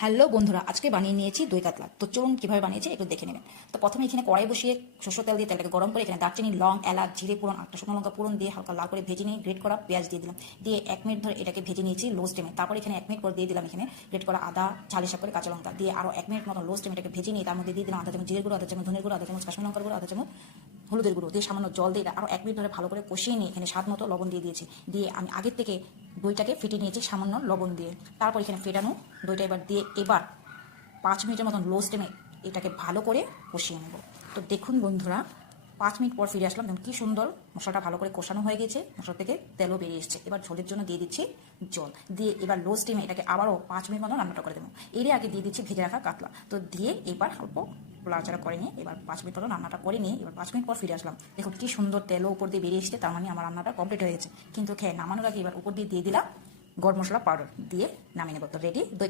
Hello বন্ধুরা, আজকে বানিয়ে নিয়েছি দই কাতলা। তো চলুন কিভাবে বানিয়েছি একটু দেখে নেবেন। তো প্রথমে এখানে কড়াই বসিয়ে সরষের তেল দিয়ে তেলটাকে গরম করে এখানে দারচিনি, লং, এলাচ, জিরে ফোড়ন, 8টা শুকনো লঙ্কা ফোড়ন দিয়ে হালকা লাল করে ভেজে নিয়ে গ্রেট করা পেঁয়াজ দিয়ে দিলাম। দিয়ে 1 মিনিট ধরে এটাকে ভেজে নিয়েছি লো স্টিমে। তারপর এখানে 1 মিনিট পর দিয়ে দিলাম এখানে গ্রেট করা আদা, ঝাল হিসাব করে কাঁচা লঙ্কা দিয়ে আরও 1 মিনিট মতো লো স্টিমে এটাকে ভেজে নিয়ে তার মধ্যে দিয়ে দিলাম আধা চামচ জিরে গুঁড়ো, আধা চামচ ধনের গুঁড়ো, আধা চামচ কাশ্মীরি লঙ্কার গুঁড়ো, আধা চামচ হলুদের গুঁড়ো দিয়ে সামান্য জল দিয়ে আরও 1 মিনিট ধরে ভালো করে কষিয়ে নিয়ে এখানে স্বাদ মতো লবণ দিয়ে দিয়েছি। দিয়ে আমি আগের থেকে দইটাকে ফেটিয়ে নিয়েছি সামান্য লবণ দিয়ে। তারপর এখানে ফেটানো দইটা এবার 5 মিনিটের মতন লো স্টিমে এটাকে ভালো করে কষিয়ে নেব। তো দেখুন বন্ধুরা, 5 মিনিট পর ফিরে আসলাম। দেখুন কি সুন্দর মশলাটা ভালো করে কষানো হয়ে গেছে, মশলা থেকে তেলও বেরিয়ে এসছে। এবার ঝোলের জন্য দিয়ে দিচ্ছি জল, দিয়ে এবার লো স্টিমে এটাকে আবারও 5 মিনিট মতন রান্নাটা করে দেবো। এর আগে দিয়ে দিচ্ছি ভেজে রাখা কাতলা। তো দিয়ে এবার অল্প লাড়াচাড়া করে নিয়ে এবার 5 মিনিট মতো রান্নাটা করে নিয়ে এবার 5 মিনিট পর ফিরে আসলাম। দেখুন কি সুন্দর তেলও উপর দিয়ে বেরিয়ে এসছে, তার মানে আমার রান্নাটা কমপ্লিট হয়ে গেছে। কিন্তু খেয়ে নামানোর আগে এবার উপর দিয়ে দিলাম গরম মশলা পাউডার দিয়ে নামিয়ে নেব। তো রেডি দই